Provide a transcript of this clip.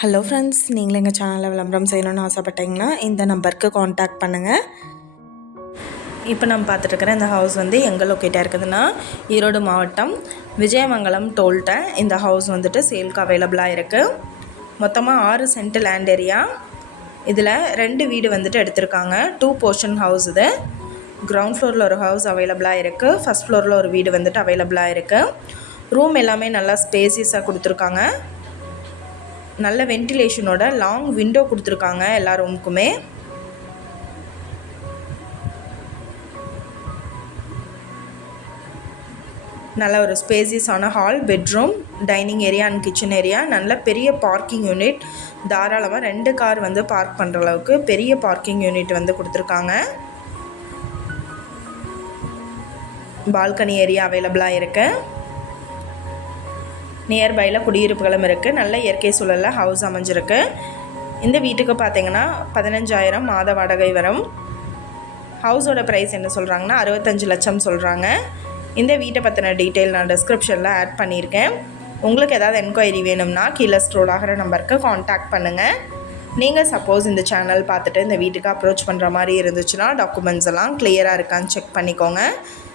Hello friends நீங்களும் எங்கள் சேனலில் விளம்பரம் செய்யணும்னு ஆசைப்பட்டீங்கன்னா இந்த நம்பருக்கு காண்டாக்ட் பண்ணுங்கள் இப்போ நம்ம பார்த்துட்ருக்கிற இந்த ஹவுஸ் வந்து எங்கே லொக்கேட்டாக இருக்குதுன்னா ஈரோடு மாவட்டம் விஜயமங்கலம் டோல்ட்ட இந்த ஹவுஸ் வந்துட்டு சேல்க்கு அவைலபிளாக இருக்குது மொத்தமாக ஆறு சென்ட் லேண்ட் ஏரியா இதில் ரெண்டு வீடு வந்துட்டு எடுத்திருக்காங்க. டூ போர்ஷன் ஹவுஸ் இது. கிரவுண்ட் ஃப்ளோரில் ஒரு ஹவுஸ் அவைலபிளாக இருக்குது ஃபஸ்ட் ஃப்ளோரில் ஒரு வீடு வந்துட்டு அவைலபிளாக இருக்குது ரூம் எல்லாமே நல்லா ஸ்பேசியஸாக கொடுத்துருக்காங்க. நல்ல வென்டிலேஷனோட லாங் விண்டோ கொடுத்துருக்காங்க எல்லா ரூமுக்குமே நல்ல ஒரு ஸ்பேசியஸான hall bedroom dining area and kitchen area நல்ல பெரிய பார்க்கிங் யூனிட் தாராளமாக ரெண்டு கார் வந்து பார்க் பண்ணுற அளவுக்கு பெரிய பார்க்கிங் யூனிட் வந்து கொடுத்துருக்காங்க. பால்கனி ஏரியா அவைலபிளாக இருக்குது நியர்பையில் குடியிருப்புகளும் இருக்குது நல்ல இயற்கை சூழலில் ஹவுஸ் அமைஞ்சிருக்கு. இந்த வீட்டுக்கு பார்த்தீங்கன்னா பதினஞ்சாயிரம் மாத வாடகை வரும். ஹவுஸோட ப்ரைஸ் என்ன சொல்கிறாங்கன்னா அறுபத்தஞ்சு லட்சம் சொல்கிறாங்க இந்த வீட்டை பற்றின டீட்டெயில் நான் டிஸ்கிரிப்ஷனில் ஆட் பண்ணியிருக்கேன். உங்களுக்கு ஏதாவது என்கொயரி வேணும்னா கீழே ஸ்ட்ரோல் ஆகிற நம்பருக்கு காண்டாக்ட் பண்ணுங்கள் நீங்கள் சப்போஸ் இந்த சேனல் பார்த்துட்டு இந்த வீட்டுக்கு அப்ரோச் பண்ணுற மாதிரி இருந்துச்சுன்னா டாக்குமெண்ட்ஸ் எல்லாம் கிளியராக இருக்கான்னு செக் பண்ணிக்கோங்க.